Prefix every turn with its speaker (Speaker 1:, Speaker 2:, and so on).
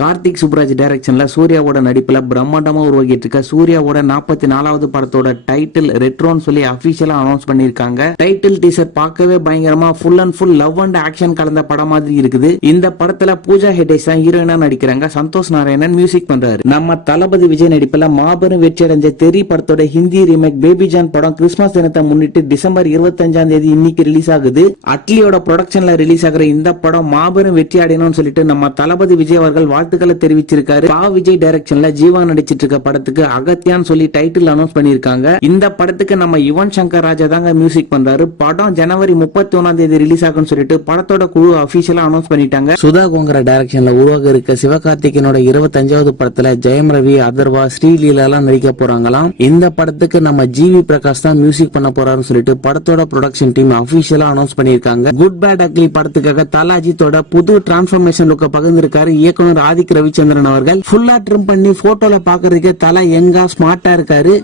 Speaker 1: கார்த்திக் சுப்ராஜ் டைரக்ஷன்ல சூர்யாவோட நடிப்பில் பிரம்மாண்டமாக உருவாகிட்டு இருக்க சூர்யாவோட நாற்பத்தி நாலாவது படத்தோட டைட்டில் ரெட்ரோன்னு சொல்லி அஃபிஷியலாக அனௌன்ஸ் பண்ணியிருக்காங்க. டைட்டில் டீசர் பார்க்கவே பயங்கரமா full and full love and action கலந்த படம் மாதிரி இருக்குது. இந்த படத்துல பூஜா ஹெட்டேஸ் தான் ஹீரோயினா நடிக்கிறாங்க. சந்தோஷ் நாராயணன் மியூசிக் பண்றாரு. நம்ம தளபதி விஜய் நடிப்புல மாபெரும் வெற்றி அடைஞ்ச தெரி படத்தோட ஹிந்தி ரீமேக் பேபி ஜான் படம் கிறிஸ்மஸ் தினத்தை முன்னிட்டு டிசம்பர் இருபத்தஞ்சாம் தேதி இன்னைக்கு ரிலீஸ் ஆகுது. அட்லியோட ப்ரொடக்ஷன்ல ரிலீஸ் ஆகுற இந்த படம் மாபெரும் வெற்றி அடையணும்னு சொல்லிட்டு நம்ம தளபதி விஜய் அவர்கள் வாழ்த்துக்களை தெரிவிச்சிருக்காரு. பா விஜய் டைரக்ஷன்ல ஜீவா நடிச்சிட்டு இருக்க படத்துக்கு அகத்தியான்னு சொல்லி டைட்டில் அனௌன்ஸ் பண்ணிருக்காங்க இந்த படத்துக்கு நம்ம யுவன் சங்கர் ராஜா தாங்க மியூசிக் பண்றாரு. படம் ஜனவரி முப்பத்தி ஒன்னாம் தேதி ரிலீஸ் ஆகும்னு சொல்லிட்டு படத்தோட குழு அபிஷியலா அனௌன்ஸ் பண்ணிட்டாங்க. சுதா கோங்கரா டைரக்ஷன்ல உருவாக இருக்க சிவகார்த்திகனோட இருபத்தஞ்சாவது படத்துல ஜெயம் ரவி அதர்வா ஸ்ரீலீலா எல்லாம் நடிக்க போறாங்களாம். இந்த படத்துக்கு நம்ம ஜிவி பிரகாஷ் தான் மியூசிக் பண்ண போறாருன்னு சொல்லிட்டு படத்தோட ப்ரொடக்ஷன் டீம் அபிஷியலா அனௌன்ஸ் பண்ணிருக்காங்க குட் பேட் அக்லி படத்துக்காக தலாஜித்தோட புது டிரான்ஸ்பர்மேஷன் லுக்க பகிர்ந்திருக்காரு. இயக்குனர் ஆதிக் ரவிச்சந்திரன் அவர்கள் ஃபுல்லா ட்ரிம் பண்ணி போட்டோல பாக்குறதுக்கே தலை எங்கா ஸ்மார்ட்டா இருக்காரு.